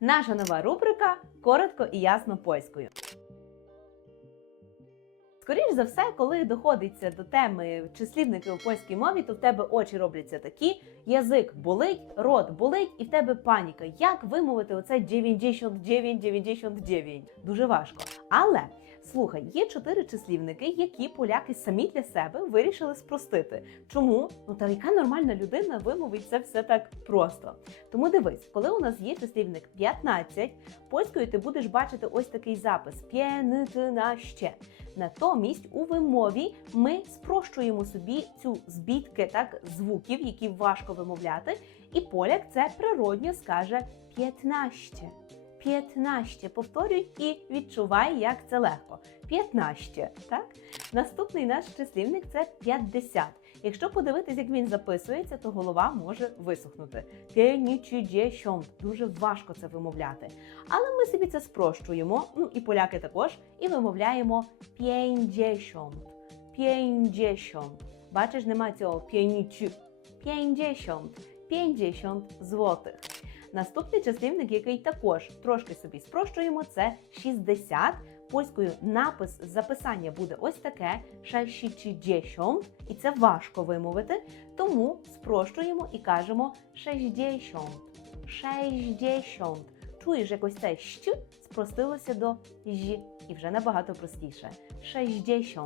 Наша нова рубрика коротко і ясно польською. Скоріш за все, коли доходиться до теми числівники у польській мові, то в тебе очі робляться такі, язик болить, рот болить, і в тебе паніка. Як вимовити оце 99, 99? Дуже важко. Але слухай, є чотири числівники, які поляки самі для себе вирішили спростити. Чому? Ну та яка нормальна людина вимовить це все так просто? Тому дивись, коли у нас є числівник 15, польською ти будеш бачити ось такий запис 15. Натомість у вимові ми спрощуємо собі цю збітки так звуків, які важко вимовляти, і поляк це природньо скаже 15. 15. Повторюй і відчувай, як це легко. 15. Так? Наступний наш числівник це 50. Якщо подивитись, як він записується, то голова може висохнути. 50. Дуже важко це вимовляти. Але ми собі це спрощуємо, ну і поляки також, і вимовляємо 50. 50. Бачиш, нема цього 50. 50. 50 злотих. Наступний числівник, який також трошки собі спрощуємо, це 60. Польською напис записання буде ось таке 60, і це важко вимовити, тому спрощуємо і кажемо 60. 60. Чуєш, якось це щ спростилося до ж, і вже набагато простіше. 60.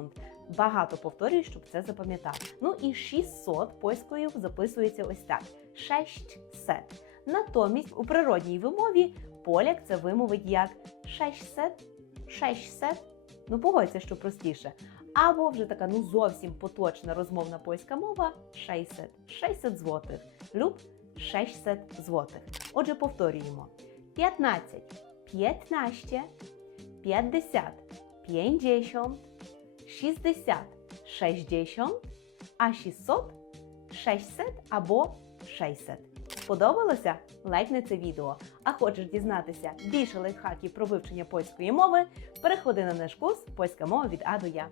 Багато повторюю, щоб це запам'ятати. Ну і 600 польською записується ось так: 600. Натомість у природній вимові поляк це вимовить як 600, 600. Ну погодься, що простіше. Або вже така ну зовсім поточна розмовна польська мова 600, 600 злотих. Люб 600 злотих. Отже, повторюємо: 15, 15, 50, 50, 60, 60, а 600 600 або 600. Сподобалося? Лайкни це відео. А хочеш дізнатися більше лайфхаків про вивчення польської мови? Переходи на наш курс Польська мова від А до Я.